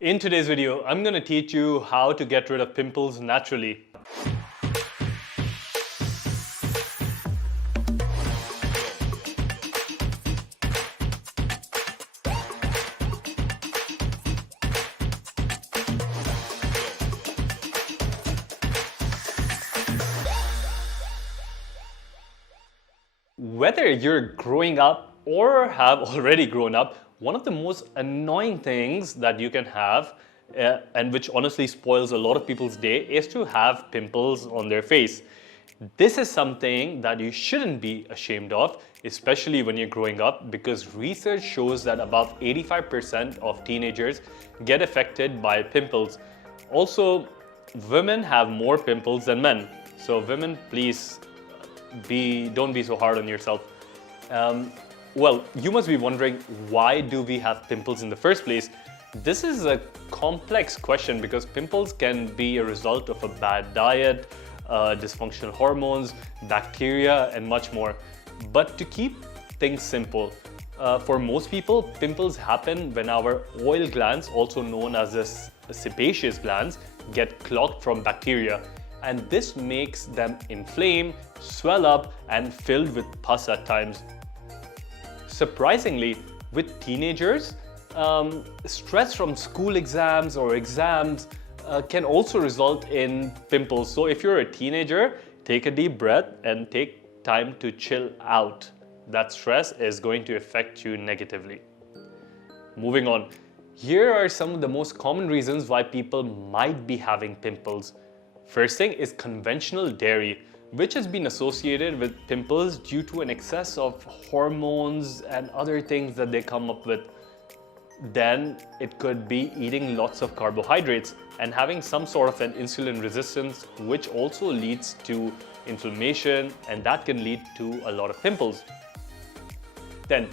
In today's video, I'm going to teach you how to get rid of pimples naturally. Whether you're growing up or have already grown up, one of the most annoying things that you can have, and which honestly spoils a lot of people's day, is to have pimples on their face. This is something that you shouldn't be ashamed of, especially when you're growing up, because research shows that about 85% of teenagers get affected by pimples. Also, women have more pimples than men. So women, please don't be so hard on yourself. Well, you must be wondering, why do we have pimples in the first place? This is a complex question because pimples can be a result of a bad diet, dysfunctional hormones, bacteria, and much more. But to keep things simple, for most people, pimples happen when our oil glands, also known as the sebaceous glands, get clogged from bacteria. And this makes them inflame, swell up, and filled with pus at times. Surprisingly, with teenagers, stress from school exams or exams can also result in pimples. So if you're a teenager, take a deep breath and take time to chill out. That stress is going to affect you negatively. Moving on, here are some of the most common reasons why people might be having pimples. First thing is conventional dairy, which has been associated with pimples due to an excess of hormones and other things that they come up with. Then it could be eating lots of carbohydrates and having some sort of an insulin resistance, which also leads to inflammation, and that can lead to a lot of pimples. Then,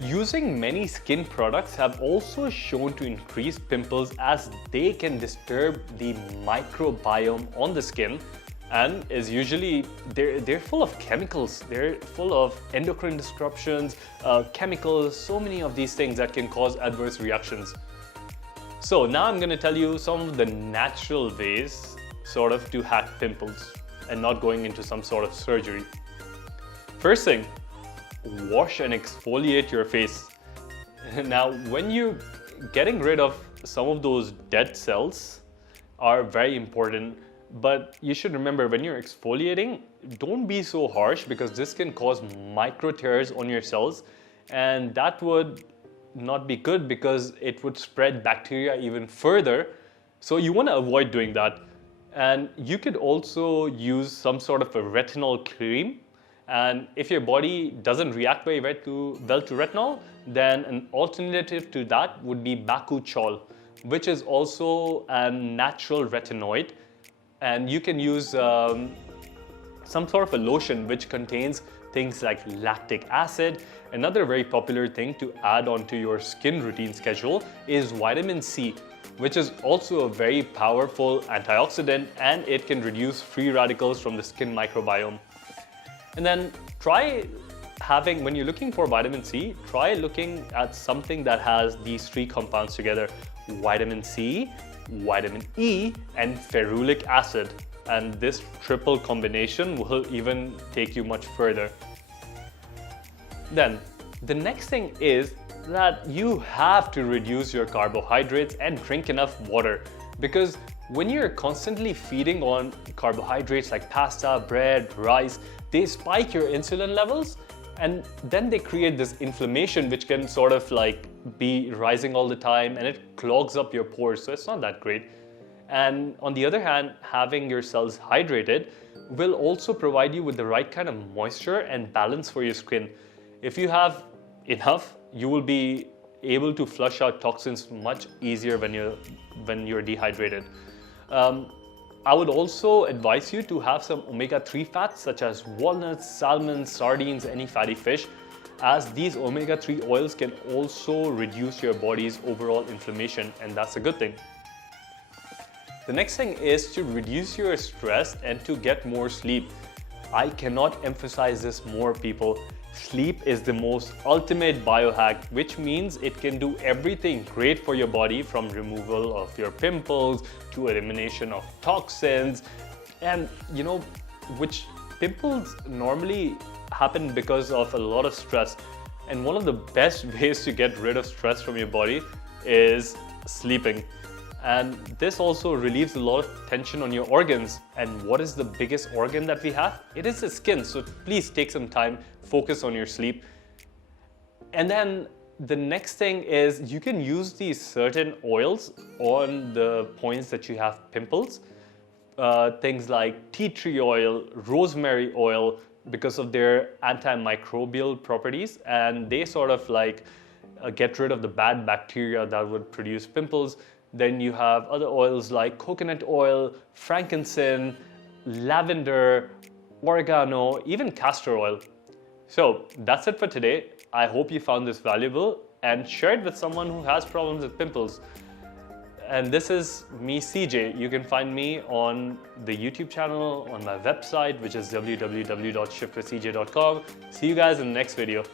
using many skin products have also shown to increase pimples as they can disturb the microbiome on the skin, and is usually they're full of chemicals, they're full of endocrine disruptions, chemicals, so many of these things that can cause adverse reactions. So now I'm going to tell you some of the natural ways sort of to hack pimples and not going into some sort of surgery. First thing, wash and exfoliate your face. Now, when you're getting rid of some of those dead cells are very important, but you should remember when you're exfoliating, don't be so harsh because this can cause micro tears on your cells, and that would not be good because it would spread bacteria even further. So you want to avoid doing that. And you could also use some sort of a retinol cream. And if your body doesn't react very well to retinol, then an alternative to that would be bakuchiol, which is also a natural retinoid. And you can use some sort of a lotion which contains things like lactic acid. Another very popular thing to add onto your skin routine schedule is vitamin C, which is also a very powerful antioxidant, and it can reduce free radicals from the skin microbiome. And then when you're looking for vitamin C, try looking at something that has these three compounds together: vitamin C, vitamin E, and ferulic acid. And this triple combination will even take you much further. Then, the next thing is that you have to reduce your carbohydrates and drink enough water, because when you're constantly feeding on carbohydrates like pasta, bread, rice, they spike your insulin levels, and then they create this inflammation which can sort of like be rising all the time, and it clogs up your pores, so it's not that great. And on the other hand, having your cells hydrated will also provide you with the right kind of moisture and balance for your skin. If you have enough, you will be able to flush out toxins much easier when you're dehydrated. I would also advise you to have some omega-3 fats such as walnuts, salmon, sardines, any fatty fish, as these omega-3 oils can also reduce your body's overall inflammation, and that's a good thing. The next thing is to reduce your stress and to get more sleep. I cannot emphasize this more, people. Sleep is the most ultimate biohack, which means it can do everything great for your body, from removal of your pimples to elimination of toxins. And which pimples normally happen because of a lot of stress. And one of the best ways to get rid of stress from your body is sleeping. And this also relieves a lot of tension on your organs. And what is the biggest organ that we have? It is the skin. So please take some time, focus on your sleep. And then the next thing is you can use these certain oils on the points that you have pimples. Things like tea tree oil, rosemary oil, because of their antimicrobial properties. And they sort of like get rid of the bad bacteria that would produce pimples. Then you have other oils like coconut oil, frankincense, lavender, oregano, even castor oil. So that's it for today. I hope you found this valuable and share it with someone who has problems with pimples. And this is me, CJ. You can find me on the YouTube channel, on my website, which is www.shiftwithcj.com. See you guys in the next video.